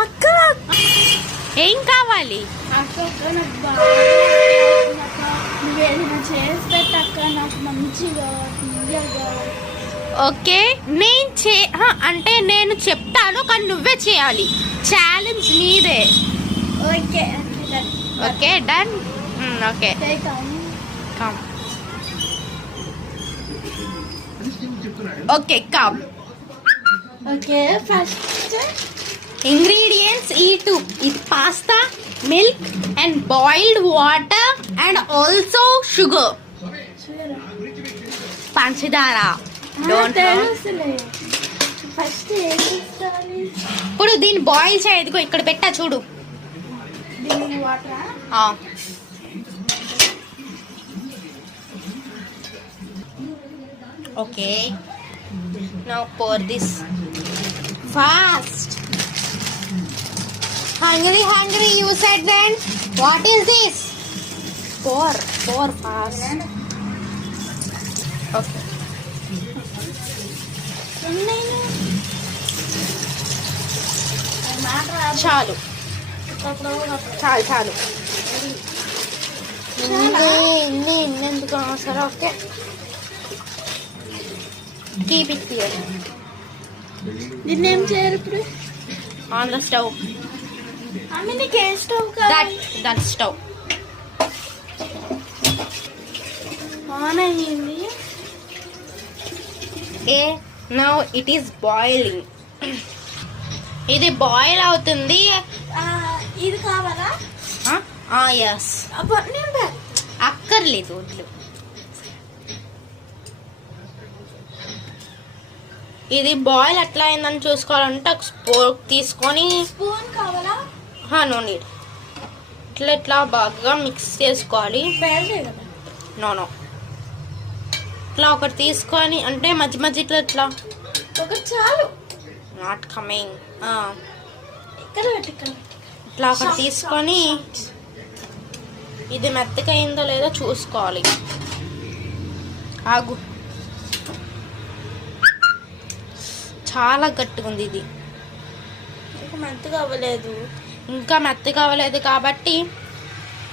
అక్క ఏం కావాలి? ఓకే అంటే నేను చెప్తాను కానీ నువ్వే చేయాలి. ఛాలెంజ్ నీదే. Okay done. Okay come. Okay come. Okay first ingredients ఈ టూ. ఇది pasta, milk and boiled water and also sugar, పంచదార. ఫస్ట్ ఇప్పుడు దీన్ని బాయిల్ చేయదుకో, ఇక్కడ పెట్టా చూడు. Okay now pour this fast. Hungry you said then. What is this? Pour fast. Okay. చాలు ఎందుకు సరే. Okay keep it here. దీన్ని ఏం చేయాలి ఇప్పుడు? On the stove. నీకు ఏ స్టవ్ కావాలి? దట్ స్టవ్ ఆన్ అయ్యింది. Now it is boiling. ఇది బాయిల్ అవుతుంది. ఇది కావాలా? ఎస్. అక్కర్లేదు, వద్దు. ఇది బాయిల్ ఎట్లా అయిందని చూసుకోవాలంటే ఒక స్పూన్ తీసుకొని, స్పూన్ కావాలా? No need. ఇట్లా బాగా మిక్స్ చేసుకోవాలి. నో ఇట్లా ఒకటి తీసుకొని, అంటే మధ్య ఇట్లా ఒకటి చాలు. Not coming. ఇట్లా ఒకటి తీసుకొని ఇది మెత్తగా అయిందో లేదో చూసుకోవాలి. ఆగు, చాలా గట్టిగా ఉంది ఇది. మెత్తగా అవ్వలేదు. ఇంకా మెత్తగా అవ్వలేదు కాబట్టి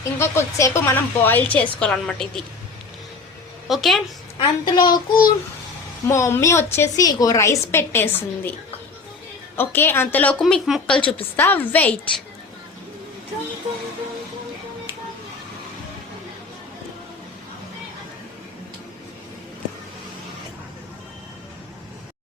ఇంకా కొద్దిసేపు మనం బాయిల్ చేసుకోవాలన్నమాట ఇది. ఓకే, అంతలోపు మా మమ్మీ వచ్చేసి ఇగో రైస్ పెట్టేసింది. ఓకే, అంతలోపు మీకు ముక్కలు చూపిస్తా. వెయిట్.